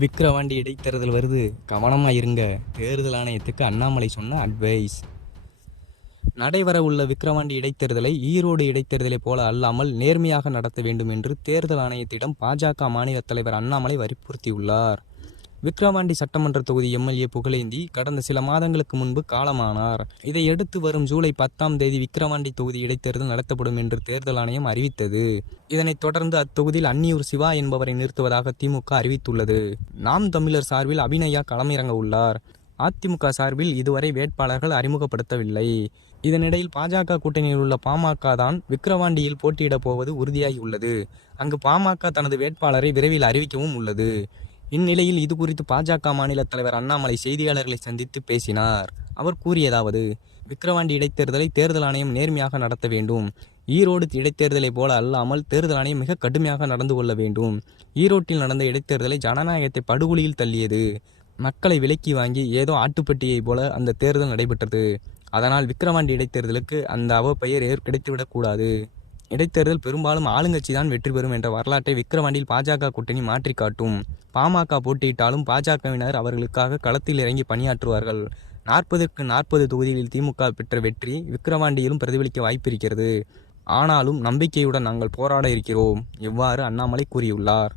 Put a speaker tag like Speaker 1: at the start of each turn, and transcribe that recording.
Speaker 1: விக்கிரவாண்டி இடைத்தேர்தல் வருது. கவனமாக இருங்க. தேர்தல் ஆணையத்துக்கு அண்ணாமலை சொன்ன அட்வைஸ் நடைபெற உள்ள விக்கிரவாண்டி இடைத்தேர்தலை ஈரோடு இடைத்தேர்தலை போல அல்லாமல் நேர்மையாக நடத்த வேண்டும் என்று தேர்தல் ஆணையத்திடம் பாஜக மாநில தலைவர் அண்ணாமலை வற்புறுத்தியுள்ளார். விக்ரவாண்டி சட்டமன்ற தொகுதி எம்எல்ஏ புகழேந்தி கடந்த சில மாதங்களுக்கு முன்பு காலமானார். இதையடுத்து வரும் ஜூலை பத்தாம் தேதி விக்ரவாண்டி தொகுதி இடைத்தேர்தல் நடத்தப்படும் என்று தேர்தல் ஆணையம் அறிவித்தது. இதனைத் தொடர்ந்து அத்தொகுதியில் அன்னியூர் சிவா என்பவரை நிறுத்துவதாக திமுக அறிவித்துள்ளது. நாம் தமிழர் சார்பில் அபிநயா களமிறங்க உள்ளார். அதிமுக சார்பில் இதுவரை வேட்பாளர்கள் அறிமுகப்படுத்தவில்லை. இதனிடையில் பாஜக கூட்டணியில் உள்ள பாமக தான் விக்கிரவாண்டியில் போட்டியிடப் போவது உறுதியாகியுள்ளது. அங்கு பாமக தனது வேட்பாளரை விரைவில் அறிவிக்கவும் உள்ளது. இந்நிலையில் இது குறித்து பாஜக மாநில தலைவர் அண்ணாமலை செய்தியாளர்களை சந்தித்து பேசினார். அவர் கூறியதாவது விக்கிரவாண்டி இடைத்தேர்தலை தேர்தல் ஆணையம் நேர்மையாக நடத்த வேண்டும். ஈரோடு இடைத்தேர்தலை போல அல்லாமல் தேர்தல் ஆணையம் மிக கடுமையாக நடந்து கொள்ள வேண்டும். ஈரோட்டில் நடந்த இடைத்தேர்தலை ஜனநாயகத்தை படுகொலியில் தள்ளியது. மக்களை விலக்கி வாங்கி ஏதோ ஆட்டுப்பட்டியைப் போல அந்த தேர்தல் நடைபெற்றது. அதனால் விக்கிரவாண்டி இடைத்தேர்தலுக்கு அந்த அவ பெயர் கிடைத்துவிடக்கூடாது இடைத்தேர்தல் பெரும்பாலும் ஆளுங்கட்சி தான் வெற்றி பெறும் என்ற வரலாற்றை விக்கிரவாண்டியில் பாஜக கூட்டணி மாற்றி காட்டும் பாமக போட்டியிட்டாலும் பாஜகவினர் அவர்களுக்காக களத்தில் இறங்கி பணியாற்றுவார்கள். நாற்பதுக்கு நாற்பது தொகுதிகளில் திமுக பெற்ற வெற்றி விக்கிரவாண்டியிலும் பிரதிபலிக்க வாய்ப்பிருக்கிறது. ஆனாலும் நம்பிக்கையுடன் நாங்கள் போராட இருக்கிறோம் எவ்வாறு அண்ணாமலை கூறியுள்ளார்.